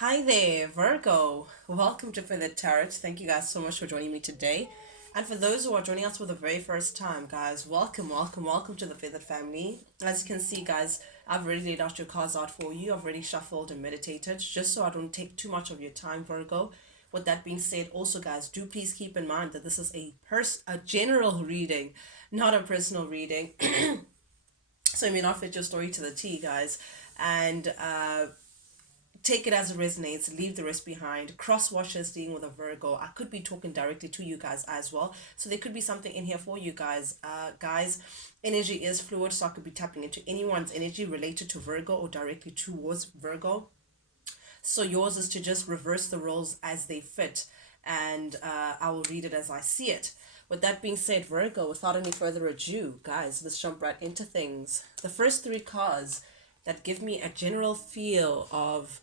Hi there, Virgo. Welcome to Feather Tarot. Thank you guys so much for joining me today. And for those who are joining us for the very first time, guys, welcome to the Feathered family. As you can see, guys, I've already laid out your cards out for you. I've already shuffled and meditated just so I don't take too much of your time, Virgo. With that being said, also, guys, do please keep in mind that this is a general reading, not a personal reading. So it may not fit your story to the T, guys. And take it as it resonates, leave the rest behind. Cross watchers dealing with a Virgo, I could be talking directly to you guys as well, so there could be something in here for you guys. Guys, energy is fluid, so I could be tapping into anyone's energy related to Virgo or directly towards Virgo. So yours is to just reverse the roles as they fit, and I will read it as I see it. With that being said, Virgo, without any further ado, guys, let's jump right into things. The first three cards that give me a general feel of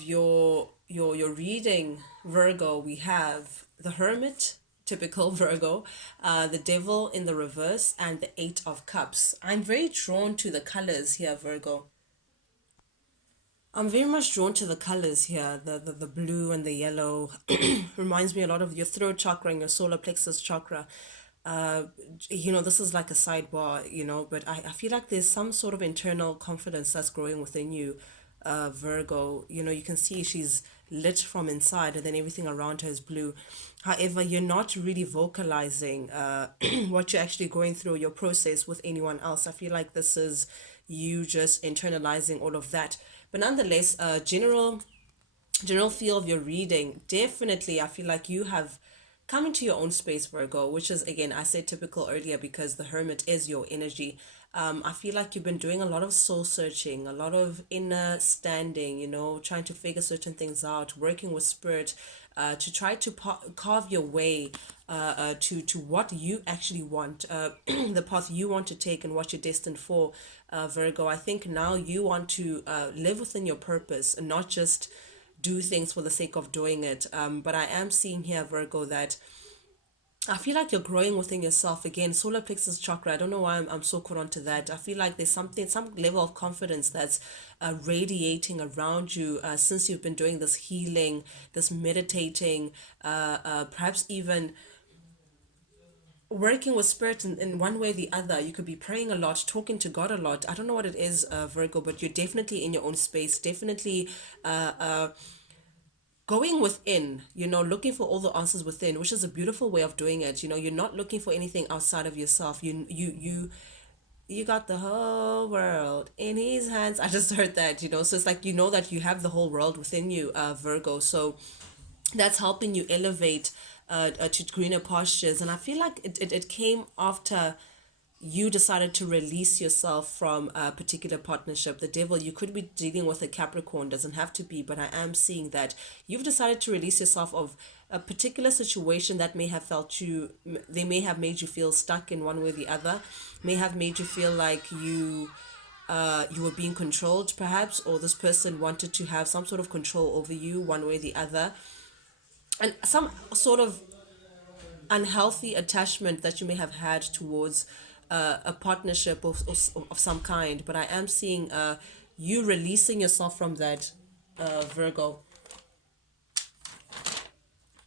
your reading, Virgo, we have the Hermit, typical Virgo, the Devil in the reverse, and the Eight of Cups. I'm very drawn to the colors here, Virgo. I'm very much drawn to the colors here, the blue and the yellow. Reminds me a lot of your throat chakra and your solar plexus chakra. Uh, this is like a sidebar, but I feel like there's some sort of internal confidence that's growing within you, Virgo. You can see she's lit from inside and then everything around her is blue. However, you're not really vocalizing what you're actually going through, your process with anyone else. I feel like this is you just internalizing all of that. But nonetheless, general feel of your reading, definitely I feel like you have come into your own space, Virgo, which is, again, I said typical earlier because the Hermit is your energy. I feel like you've been doing a lot of soul searching, a lot of inner standing, trying to figure certain things out, working with spirit, to try to carve your way to what you actually want, the path you want to take and what you're destined for, Virgo. I think now you want to live within your purpose and not just do things for the sake of doing it. But I am seeing here, Virgo, that I feel like you're growing within yourself again. Solar plexus chakra. I don't know why I'm so caught on to that. I feel like there's some level of confidence that's radiating around you since you've been doing this healing, this meditating, perhaps even working with spirit in one way or the other. You could be praying a lot, talking to God a lot. I don't know what it is, Virgo, but you're definitely in your own space. Definitely going within, looking for all the answers within, which is a beautiful way of doing it. You're not looking for anything outside of yourself. You got the whole world in his hands. I just heard that, so it's like, that you have the whole world within you, Virgo. So that's helping you elevate to greener pastures. And I feel like it came after you decided to release yourself from a particular partnership. The devil, you could be dealing with a Capricorn, doesn't have to be, but I am seeing that you've decided to release yourself of a particular situation that may have they may have made you feel stuck in one way or the other, may have made you feel like you were being controlled perhaps, or this person wanted to have some sort of control over you one way or the other, and some sort of unhealthy attachment that you may have had towards a partnership of some kind. But I am seeing you releasing yourself from that, Virgo.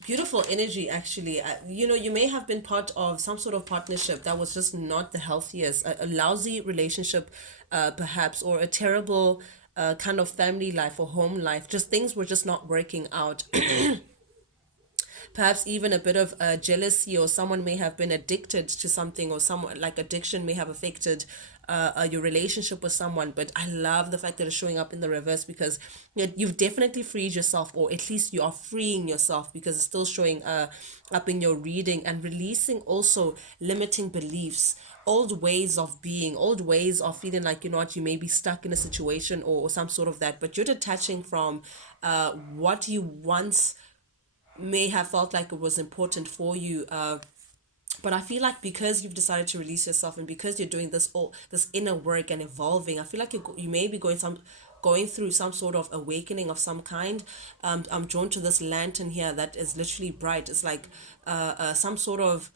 Beautiful energy, actually. You may have been part of some sort of partnership that was just not the healthiest, a lousy relationship, perhaps, or a terrible kind of family life or home life. Just things were just not working out. Perhaps even a bit of jealousy, or someone may have been addicted to something, or someone like addiction may have affected your relationship with someone. But I love the fact that it's showing up in the reverse, because you've definitely freed yourself, or at least you are freeing yourself, because it's still showing up in your reading, and releasing also limiting beliefs, old ways of being, old ways of feeling like, what, you may be stuck in a situation, or some sort of that, but you're detaching from what you once may have felt like it was important for you. But I feel like because you've decided to release yourself, and because you're doing this inner work and evolving, I feel like you may be going through some sort of awakening of some kind. I'm drawn to this lantern here that is literally bright. It's like some sort of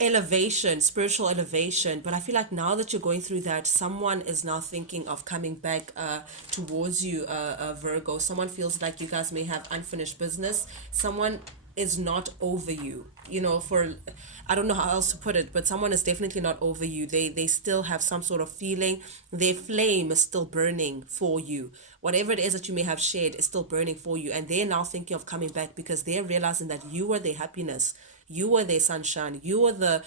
elevation, spiritual elevation. But I feel like now that you're going through that, someone is now thinking of coming back towards you, Virgo. Someone feels like you guys may have unfinished business. Someone is not over you. For I don't know how else to put it, but someone is definitely not over you. They still have some sort of feeling. Their flame is still burning for you. Whatever it is that you may have shared is still burning for you, and they're now thinking of coming back because they're realizing that you were their happiness, you were their sunshine, you were the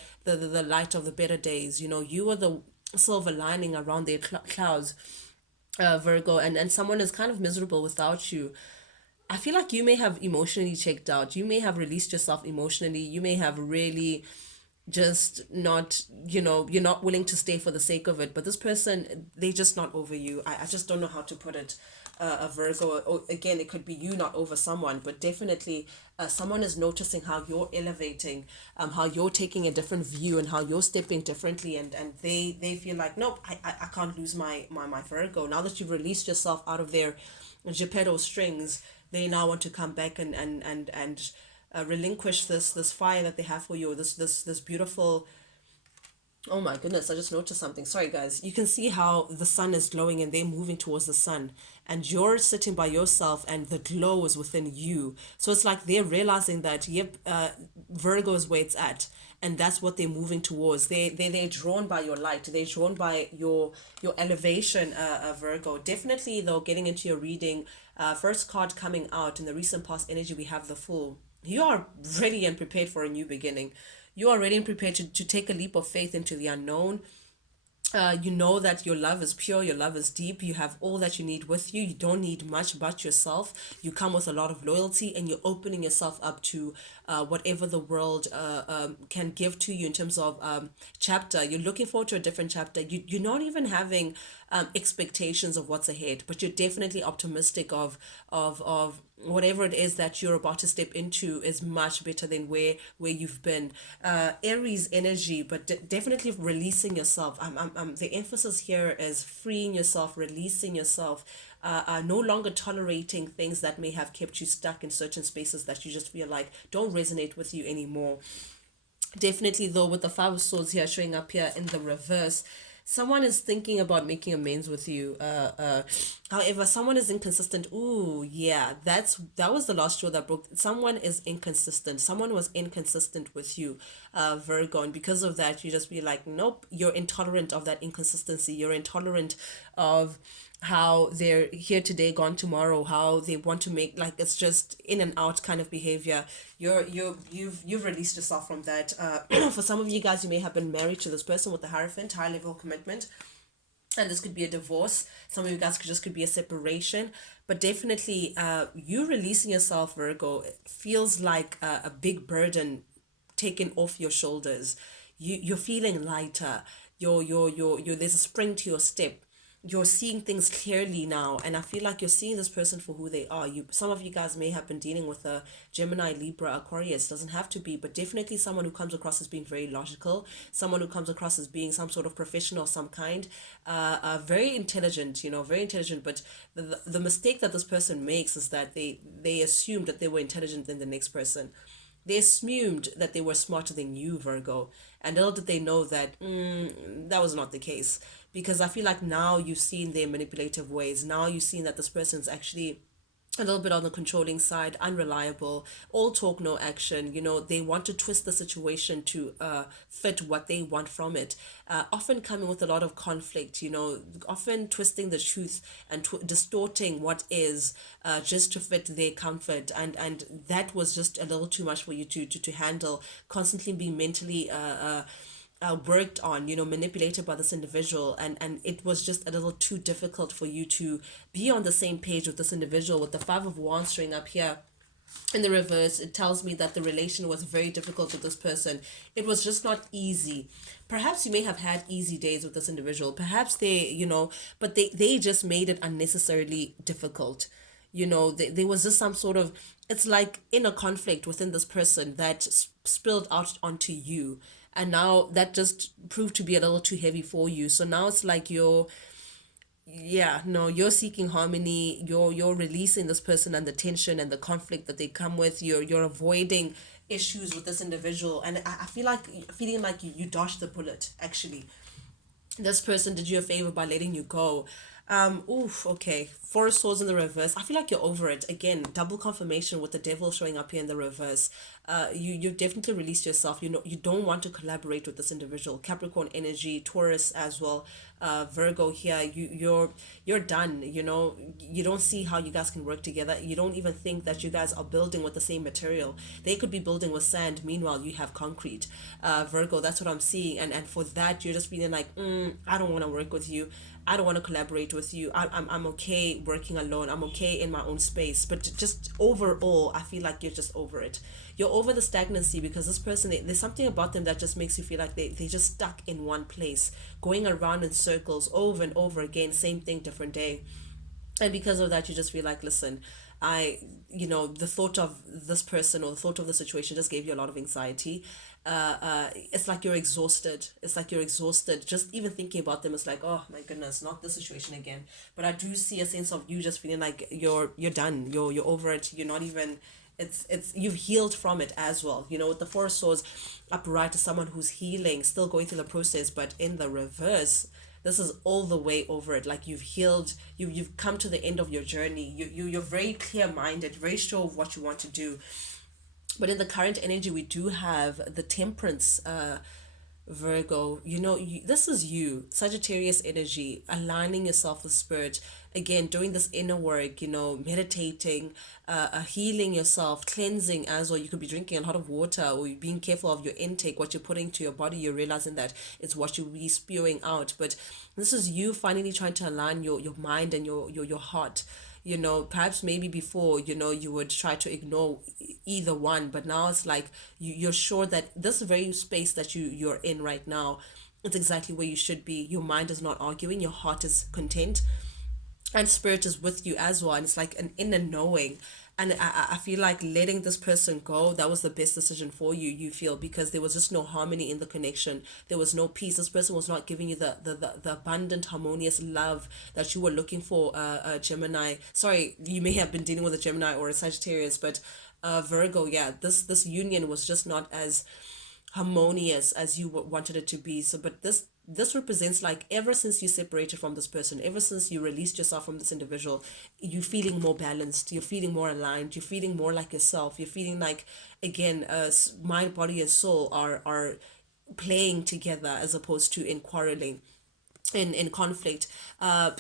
light of the better days. You were the silver lining around their clouds, Virgo, and someone is kind of miserable without you. I feel like you may have emotionally checked out. You may have released yourself emotionally. You may have really just not, you're not willing to stay for the sake of it. But this person, they just not over you. I just don't know how to put it. A Virgo, or again, it could be you not over someone, but definitely someone is noticing how you're elevating, how you're taking a different view and how you're stepping differently, and they feel like, nope, I can't lose my Virgo. Now that you've released yourself out of their Geppetto strings, they now want to come back and relinquish this fire that they have for you, this beautiful. Oh my goodness, I just noticed something. Sorry, guys. You can see how the sun is glowing and they're moving towards the sun. And you're sitting by yourself and the glow is within you. So it's like they're realizing that, yep, Virgo is where it's at. And that's what they're moving towards. They're drawn by your light. They're drawn by your elevation, Virgo. Definitely, though, getting into your reading, first card coming out in the recent past energy, we have the Fool. You are ready and prepared for a new beginning. You are ready and prepared to take a leap of faith into the unknown. You know that your love is pure, your love is deep, you have all that you need with you, you don't need much but yourself. You come with a lot of loyalty and you're opening yourself up to whatever the world can give to you in terms of chapter. You're looking forward to a different chapter. You're not even having expectations of what's ahead, but you're definitely optimistic of whatever it is that you're about to step into is much better than where you've been. Aries energy, but definitely releasing yourself. The emphasis here is freeing yourself, releasing yourself, no longer tolerating things that may have kept you stuck in certain spaces that you just feel like don't resonate with you anymore. Definitely, though, with the Five of Swords here showing up here in the reverse, someone is thinking about making amends with you. However, someone is inconsistent. Ooh, yeah, that was the last straw that broke. Someone is inconsistent. Someone was inconsistent with you, Virgo, and because of that, you just be like, nope. You're intolerant of that inconsistency. You're intolerant of how they're here today, gone tomorrow, how they want to make, like, it's just in and out kind of behavior. You've released yourself from that. For some of you guys, you may have been married to this person with the Hierophant, high level commitment, and this could be a divorce. Some of you guys could be a separation, but definitely you releasing yourself, Virgo, it feels like a big burden taken off your shoulders. You're feeling lighter. You're there's a spring to your step. You're seeing things clearly now, and I feel like you're seeing this person for who they are. Some of you guys may have been dealing with a Gemini, Libra, Aquarius. Doesn't have to be, but definitely someone who comes across as being very logical, someone who comes across as being some sort of professional of some kind, very intelligent, very intelligent. But the mistake that this person makes is that they assume that they were intelligent than the next person. They assumed that they were smarter than you, Virgo, and little did they know that that was not the case. Because I feel like now you've seen their manipulative ways. Now you've seen that this person's actually a little bit on the controlling side, unreliable, all talk, no action. They want to twist the situation to fit what they want from it. Often coming with a lot of conflict, often twisting the truth and distorting what is just to fit their comfort. And that was just a little too much for you to handle, constantly being mentally worked on, manipulated by this individual, and it was just a little too difficult for you to be on the same page with this individual. With the Five of Wands showing up here in the reverse, it tells me that the relation was very difficult with this person. It was just not easy. Perhaps you may have had easy days with this individual. Perhaps but they just made it unnecessarily difficult. There was just some sort of, it's like inner conflict within this person that spilled out onto you, and now that just proved to be a little too heavy for you. So now it's like yeah, no, you're seeking harmony. You're releasing this person and the tension and the conflict that they come with. You're avoiding issues with this individual, and I feel like feeling like you dodged the bullet actually. This person did you a favor by letting you go. Oof, okay. Four of Swords in the reverse. I feel like you're over it. Again, double confirmation with the devil showing up here in the reverse. You've definitely released yourself. You know, you don't want to collaborate with this individual. Capricorn energy, Taurus as well, Virgo here. You're done. You know, you don't see how you guys can work together. You don't even think that you guys are building with the same material. They could be building with sand. Meanwhile, you have concrete. Virgo, that's what I'm seeing. And for that, you're just feeling like, I don't want to work with you. I don't want to collaborate with you. I'm okay working alone. I'm okay in my own space. But just overall, I feel like you're just over it. You're over the stagnancy because this person, there's something about them that just makes you feel like they just stuck in one place, going around in circles over and over again, same thing, different day. And because of that, you just feel like, listen, I, the thought of this person or the thought of the situation just gave you a lot of anxiety. It's like you're exhausted. It's like you're exhausted. Just even thinking about them, it's like, oh my goodness, not this situation again. But I do see a sense of you just feeling like you're done. You're over it. You're not even. It's you've healed from it as well. You know, with the Four of Swords upright to someone who's healing, still going through the process, but in the reverse, this is all the way over it. Like you've healed, you've come to the end of your journey. You're very clear minded, very sure of what you want to do. But in the current energy, we do have the Temperance Virgo. You know, this is you, Sagittarius energy, aligning yourself with spirit. Again, doing this inner work, meditating, healing yourself, cleansing as well. You could be drinking a lot of water or being careful of your intake, what you're putting to your body. You're realizing that it's what you'll be spewing out. But this is you finally trying to align your mind and your heart. Perhaps maybe before, you would try to ignore either one, but now it's like you're sure that this very space that you're in right now, it's exactly where you should be. Your mind is not arguing, your heart is content, and spirit is with you as well, and it's like an inner knowing. And I feel like letting this person go, that was the best decision for you, you feel, because there was just no harmony in the connection. There was no peace. This person was not giving you the abundant harmonious love that you were looking for. Gemini, sorry, you may have been dealing with a Gemini or a Sagittarius, but Virgo, yeah, this union was just not as harmonious as you wanted it to be. So but this represents, like, ever since you separated from this person, ever since you released yourself from this individual, you feeling more balanced, you're feeling more aligned, you're feeling more like yourself, you're feeling like, again, mind, body and soul are playing together as opposed to in quarreling, in conflict.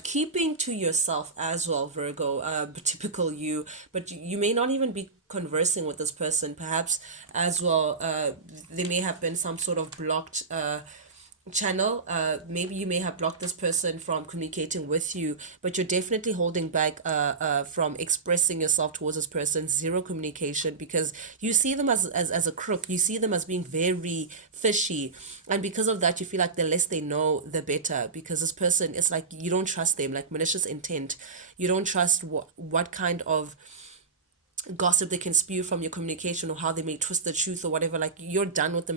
Keeping to yourself as well, Virgo, typical you. But you may not even be conversing with this person, perhaps as well. There may have been some sort of blocked channel. Maybe you may have blocked this person from communicating with you, but you're definitely holding back from expressing yourself towards this person. Zero communication, because you see them as a crook. You see them as being very fishy, and because of that, you feel like the less they know, the better, because this person, it's like you don't trust them, like malicious intent. You don't trust what kind of gossip they can spew from your communication, or how they may twist the truth or whatever. Like, you're done with the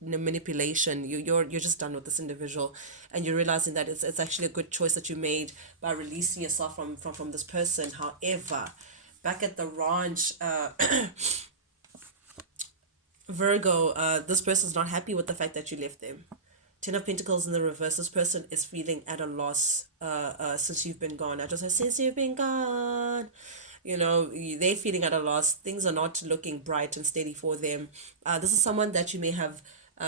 manipulation. You're just done with this individual, and you're realizing that it's actually a good choice that you made by releasing yourself from this person. However, back at the ranch, Virgo, this person's not happy with the fact that you left them. Ten of Pentacles in the reverse. This person is feeling at a loss since you've been gone. I just said, since you've been gone. They're feeling at a loss. Things are not looking bright and steady for them. This is someone that you may have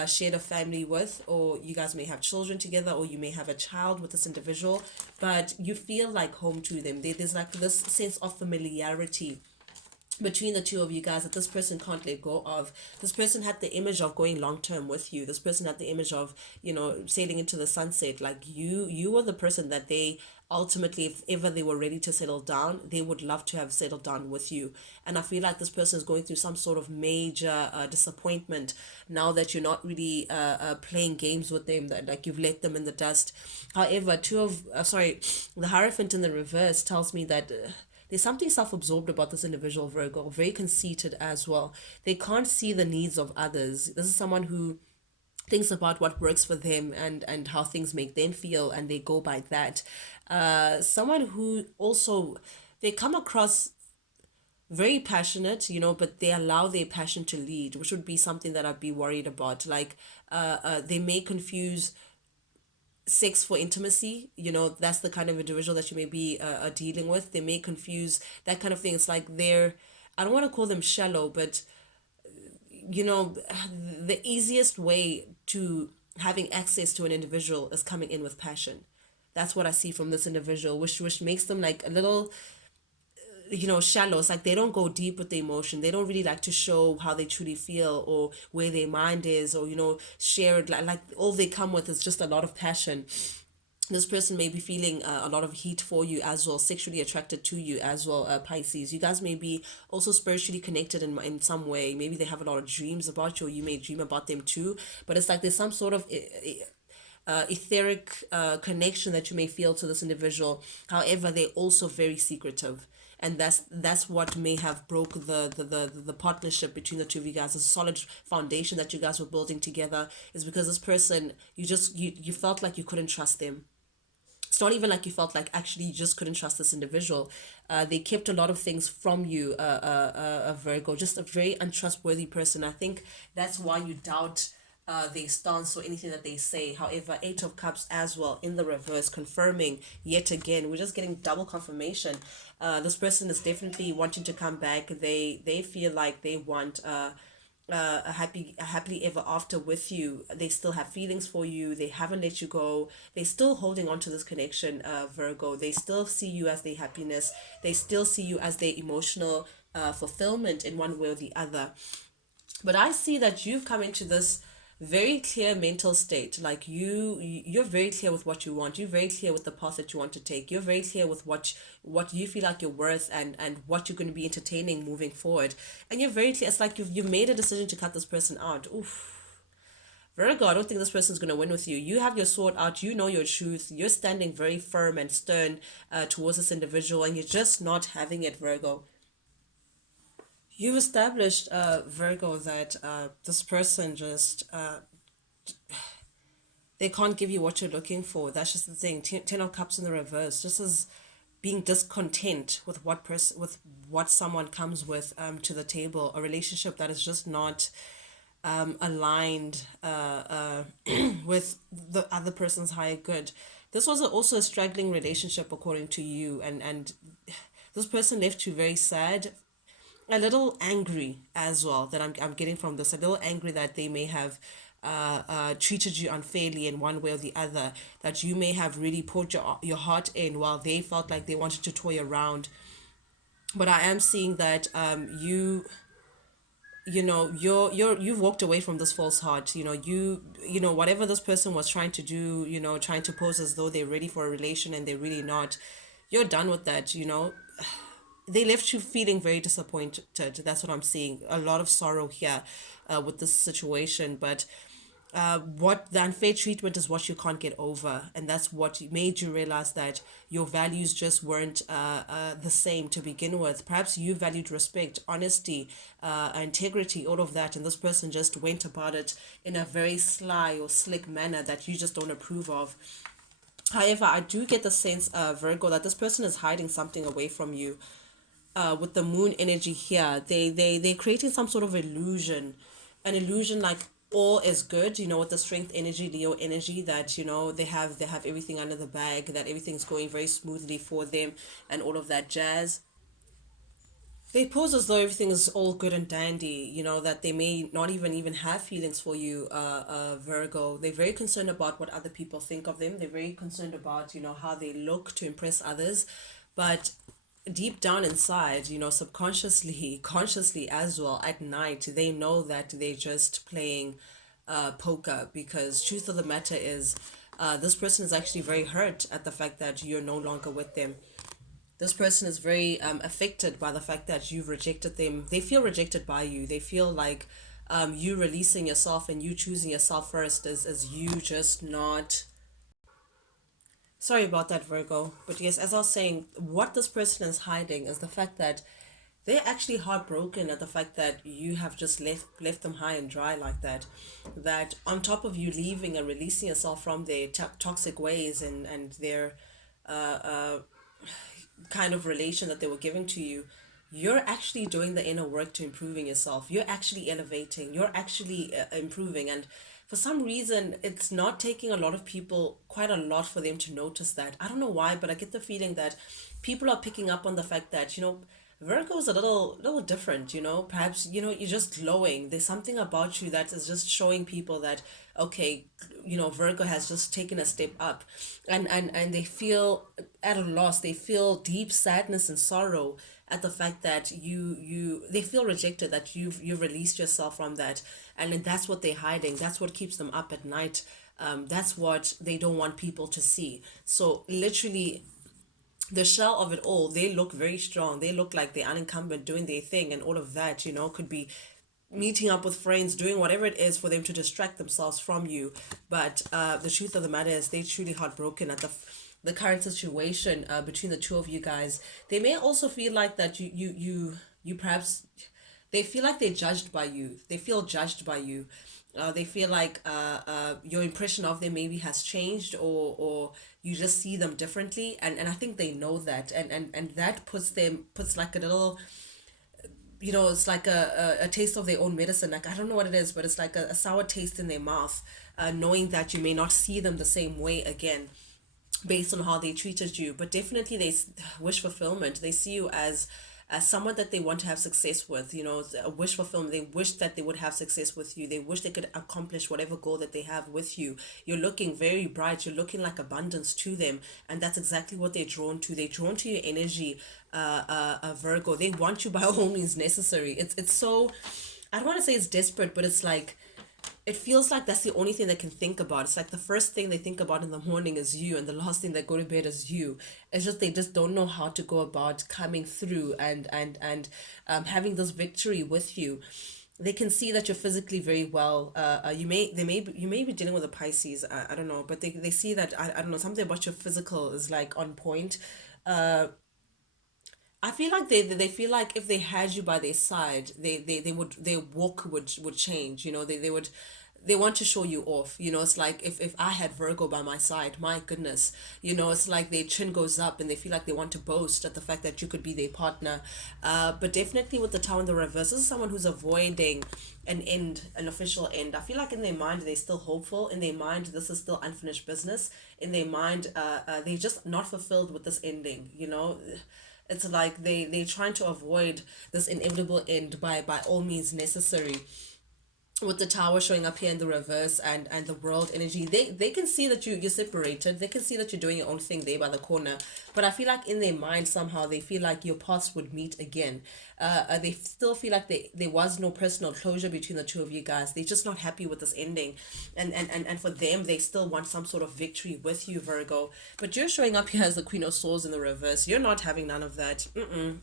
shared a family with, or you guys may have children together, or you may have a child with this individual, but you feel like home to them. There's like this sense of familiarity between the two of you guys that this person can't let go of. This person had the image of going long term with you. This person had the image of, sailing into the sunset. Like, you were the person that they ultimately, if ever they were ready to settle down, they would love to have settled down with you. And I feel like this person is going through some sort of major disappointment now that you're not really playing games with them, that like you've let them in the dust. However, the Hierophant in the reverse tells me that there's something self-absorbed about this individual, Virgo, very conceited as well. They can't see the needs of others. This is someone who thinks about what works for them and how things make them feel, and they go by that. Someone who also, they come across very passionate, but they allow their passion to lead, which would be something that I'd be worried about. Like, they may confuse sex for intimacy. That's the kind of individual that you may be dealing with. They may confuse that kind of thing. It's like they're, I don't want to call them shallow, but you know, the easiest way to having access to an individual is coming in with passion. That's what I see from this individual, which makes them like a little, shallow. It's like they don't go deep with the emotion. They don't really like to show how they truly feel or where their mind is, or share it. Like all they come with is just a lot of passion. This person may be feeling a lot of heat for you as well, sexually attracted to you as well. Pisces, you guys may be also spiritually connected in some way. Maybe they have a lot of dreams about you, or you may dream about them too. But it's like there's some sort of etheric connection that you may feel to this individual. However, they're also very secretive, and that's what may have broke the partnership between the two of you guys. A solid foundation that you guys were building together is because this person, you felt like you couldn't trust them. It's not even like you felt like actually you just couldn't trust this individual. They kept a lot of things from you, Virgo, just a very untrustworthy person. I think that's why you doubt their stance or anything that they say. However, Eight of Cups as well in the reverse, confirming yet again. We're just getting double confirmation. This person is definitely wanting to come back. They feel like they want a happily ever after with you. They still have feelings for you. They haven't let you go. They're still holding on to this connection, Virgo. They still see you as their happiness. They still see you as their emotional fulfillment in one way or the other. But I see that you've come into this very clear mental state. Like you're very clear with what you want. You're very clear with the path that you want to take. You're very clear with what you feel like you're worth, and what you're going to be entertaining moving forward. And you're very clear. It's like you've made a decision to cut this person out. Oof. Virgo, I don't think this person's going to win with you. You have your sword out. You know your truth. You're standing very firm and stern towards this individual, and you're just not having it, Virgo. You've established, Virgo, that this person just they can't give you what you're looking for. That's just the thing. Ten of Cups in the reverse, just as being discontent with with what someone comes with to the table. A relationship that is just not aligned with the other person's higher good. This was also a struggling relationship according to you, and this person left you very sad, a little angry as well, that I'm getting from this, a little angry that they may have treated you unfairly in one way or the other, that you may have really poured your heart in while they felt like they wanted to toy around. But I am seeing that you've walked away from this false heart. Whatever this person was trying to do, trying to pose as though they're ready for a relation and they're really not. You're done with that. They left you feeling very disappointed. That's what I'm seeing. A lot of sorrow here with this situation. But what the unfair treatment is what you can't get over. And that's what made you realize that your values just weren't the same to begin with. Perhaps you valued respect, honesty, integrity, all of that. And this person just went about it in a very sly or slick manner that you just don't approve of. However, I do get the sense, Virgo, that this person is hiding something away from you. With the moon energy here, they're creating some sort of illusion, an illusion like all is good, with the strength energy, Leo energy, that they have everything under the bag, that everything's going very smoothly for them, and all of that jazz. They pose as though everything is all good and dandy, that they may not even have feelings for you, Virgo. They're very concerned about what other people think of them. They're very concerned about, how they look to impress others. But deep down inside, subconsciously, consciously as well, at night, they know that they're just playing poker, because truth of the matter is, this person is actually very hurt at the fact that you're no longer with them. This person is very affected by the fact that you've rejected them. They feel rejected by you. They feel like you releasing yourself and you choosing yourself first is you just not. Sorry about that, Virgo. But yes, as I was saying, what this person is hiding is the fact that they're actually heartbroken at the fact that you have just left them high and dry like that. That on top of you leaving and releasing yourself from their toxic ways and their kind of relation that they were giving to you, you're actually doing the inner work to improving yourself. You're actually elevating. You're actually improving. And for some reason, it's not taking a lot of people quite a lot for them to notice that. I don't know why, but I get the feeling that people are picking up on the fact that, Virgo is a little different, Perhaps, you're just glowing. There's something about you that is just showing people that, okay, Virgo has just taken a step up, and they feel at a loss. They feel deep sadness and sorrow at the fact that they feel rejected, that you've released yourself from that, and then that's what they're hiding. That's what keeps them up at night. That's what they don't want people to see. So literally, the shell of it all, they look very strong. They look like they're unencumbered, doing their thing, and all of that, could be meeting up with friends, doing whatever it is for them to distract themselves from you. But the truth of the matter is, they're truly heartbroken at the current situation between the two of you guys. They may also feel like that you perhaps, they feel like they're judged by you. They feel judged by you. They feel like your impression of them maybe has changed, or you just see them differently, and I think they know that, and that puts like a little, it's like a taste of their own medicine. Like, I don't know what it is, but it's like a sour taste in their mouth, knowing that you may not see them the same way again based on how they treated you. But definitely they wish fulfillment. They see you as someone that they want to have success with. A wish fulfillment. They wish that they would have success with you. They wish they could accomplish whatever goal that they have with you. You're looking very bright. You're looking like abundance to them, and that's exactly what they're drawn to. They're drawn to your energy, Virgo. They want you by all means necessary. It's so, I don't want to say it's desperate, but it's like, it feels like that's the only thing they can think about. It's like the first thing they think about in the morning is you, and the last thing they go to bed is you. It's just they just don't know how to go about coming through and having this victory with you. They can see that you're physically very well. You may be dealing with a Pisces. I don't know, but they see that, I don't know, something about your physical is like on point. I feel like they feel like if they had you by their side, they would, their walk would change. They want to show you off. It's like if I had Virgo by my side, my goodness, it's like their chin goes up and they feel like they want to boast at the fact that you could be their partner. But definitely with the Tower in the reverse, this is someone who's avoiding an official end. I feel like in their mind they're still hopeful. In their mind, this is still unfinished business. In their mind, they're just not fulfilled with this ending. It's like they're trying to avoid this inevitable end by all means necessary. With the Tower showing up here in the reverse, and the world energy, they can see that you're separated. They can see that you're doing your own thing there by the corner, but I feel like in their mind somehow they feel like your paths would meet again. They still feel like there was no personal closure between the two of you guys. They're just not happy with this ending, and for them they still want some sort of victory with you, Virgo. But you're showing up here as the Queen of Swords in the reverse. You're not having none of that.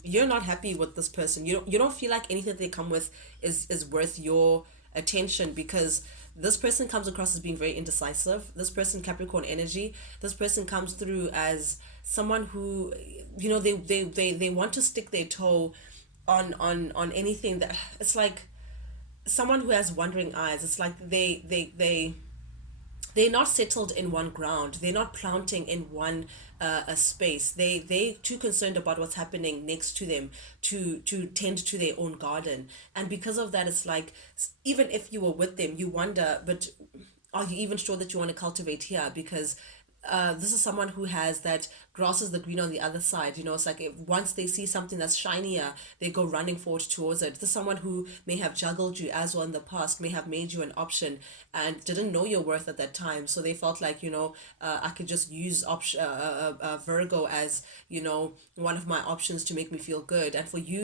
You're not happy with this person. You don't feel like anything that they come with is worth your attention, because this person comes across as being very indecisive. This person, Capricorn energy, this person comes through as someone who, they want to stick their toe on anything that, it's like someone who has wandering eyes. It's like they're not settled in one ground. They're not planting in one a space. They too concerned about what's happening next to them to tend to their own garden. And because of that, it's like, even if you were with them, you wonder, but are you even sure that you want to cultivate here? Because this is someone who has that grass is the green on the other side. It's like, if once they see something that's shinier, they go running forward towards it. This is someone who may have juggled you as well in the past, may have made you an option and didn't know your worth at that time. So they felt like, I could just use Virgo as, one of my options to make me feel good. And for you,